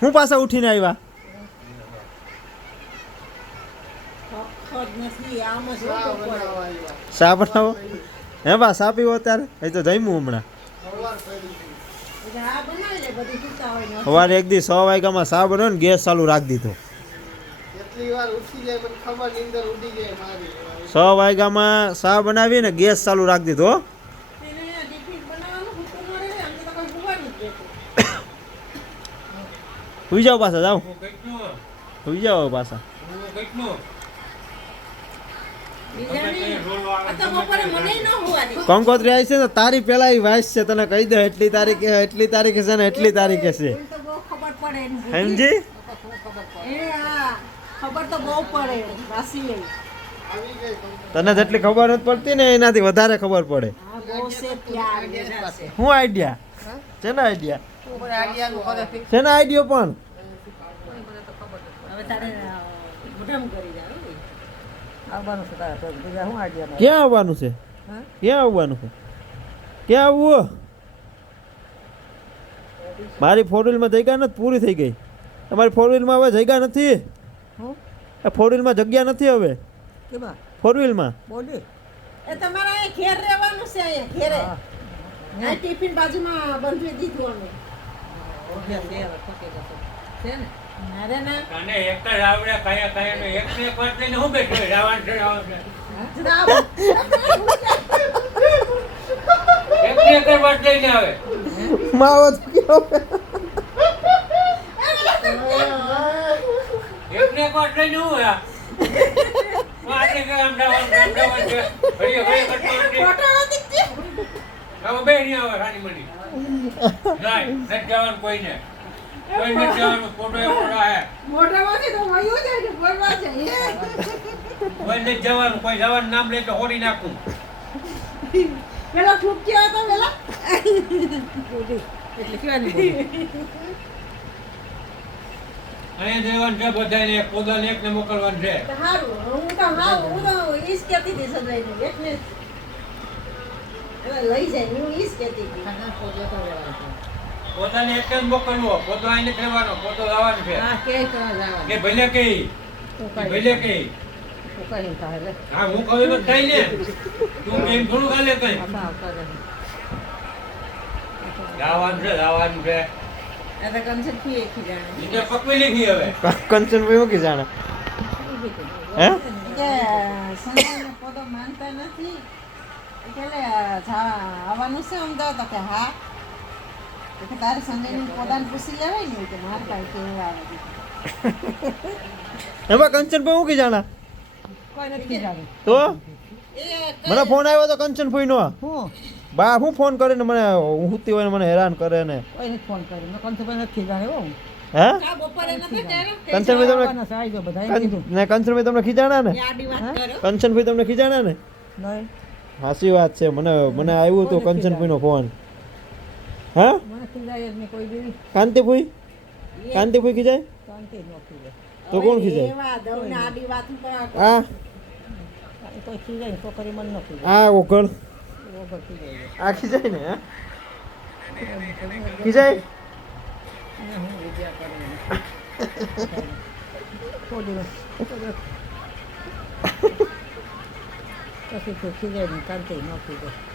હું પાછા ઉઠીને આવ્યા શા બનાવો હે બા શા પીવો અત્યારે એ તો જમ્યું હમણાં સવારે એક દી 6 વાગ્યામાં શા બન્યો ને ગેસ ચાલુ રાખી દીધો 6 વાગ્યામાં શા બનાવી ને ગેસ ચાલુ રાખી દીધો સુઈ જાઓ પાછા જાઓ સુઈ જાઓ પાછા કંકોત્રી આવી છે ને તારી પેલા વાઇસ છે તને કહી દે એટલી તારીખે છે ને એટલી તારીખે છે સમજી તને જેટલી ખબર નથી પડતી ને એનાથી વધારે ખબર પડે શું આઈડિયા શેના આઈડિયા શેના આઈડિયો પણ ક્યાં આવવાનું છે ક્યાં આવવાનું છે ક્યાં આવવું મારી 4 વ્હીલમાં જગ્યા નથી પૂરી થઈ ગઈ તમારી 4 વ્હીલમાં હવે જગ્યા નથી 4 વ્હીલમાં જગ્યા નથી હવે 4 વ્હીલમાં તમારા ઘેર રહેવાનું છે અહીંયા ઘેરે આ ટિફિન બાજુમાં બંધવી દીધું અમે છે ને અરે ના કાને એક જ આવડે કાયા નો એક ને પડતે ને હું બેઠો રાવણ છે એક ને કર પડતે ને આવે માવો તો કેવો એક ને પડતે ને હું આ વાતે કે અમદાવાદ છે ભરી ભરી ફોટો નથી હવે બે ની આવે રાની મની નહીં જવાનું કોઈને કોઈ ન જવાનું ફોટો એ ફોટો હે મોઢામાંથી તો વયો જાય ને બોલવા જાય કોઈ ન જવાનું કોઈ જવાનું નામ લે તો હોડી નાખું પેલા ફૂક કેવો તો પેલા એટલે કેવાની અહીં દેવાનું છે બધાને પોદાને એકને મોકલવાનું છે સારું હું તો ઈસ કહેતી હતી સદાઈને એકને લઈ જાય હું ઈસ કહેતી હતી ખાના પોદો તો લેવાનો પોતાને એક જ મોકલવો પોતો આઈને કહેવાનો પોતો લાવવાનો છે હા કે લાવવાનો કે ભલે કે હા હું કહું તો થાય ને તું એમ થોડું ગાલે કઈ લાવવાનું છે આ તો કંચન ફી એક જાણે બીજે પકવી લીધી હવે કંચન ભાઈ કે જાણે હે કે સંજયને પોતો માનતા નથી એટલે આવવાનું છે અમદાવાદ તો કે હા કે તારે સંજયને પોતાને પૂછી લેવાય ને કે માર કાઈ કેવું આવે એમાં કંચન ભાઈ હું કે જાણા કોઈ નથી જાણે તો મને ફોન આવ્યો તો કંચન ભાઈ નો હું બા હું ફોન કરીને મને હુતી હોય ને મને હેરાન કરે ને કોઈ નથી ફોન કર્યો મેં કંચન ભાઈ નથી જાણે હો હે કા બપોરે નથી કર્યો કંચન ભાઈ તમને સાઈ જો બધાય કીધું ને કંચન ભાઈ તમને ખીજાણા ને આડી વાત કરો કંચન ભાઈ તમને ખીજાણા ને નહીં હાસી વાત છે મને આવ્યો તો કંચન ભાઈ નો ફોન હા મને ખીજાય ને કોઈ દેવી કાંતિભાઈ ખીજાય શાંતિ નો ખીજાય તો કોણ ખીજાય એવા દવને આડી વાત હા કોઈ ખીજાય છોકરી મન ન ખીજાય આ ઓગળ આ ખીજાય ને હા ખીજાય પછી તો ખીજાય ને કાંતિ ન ખીજાય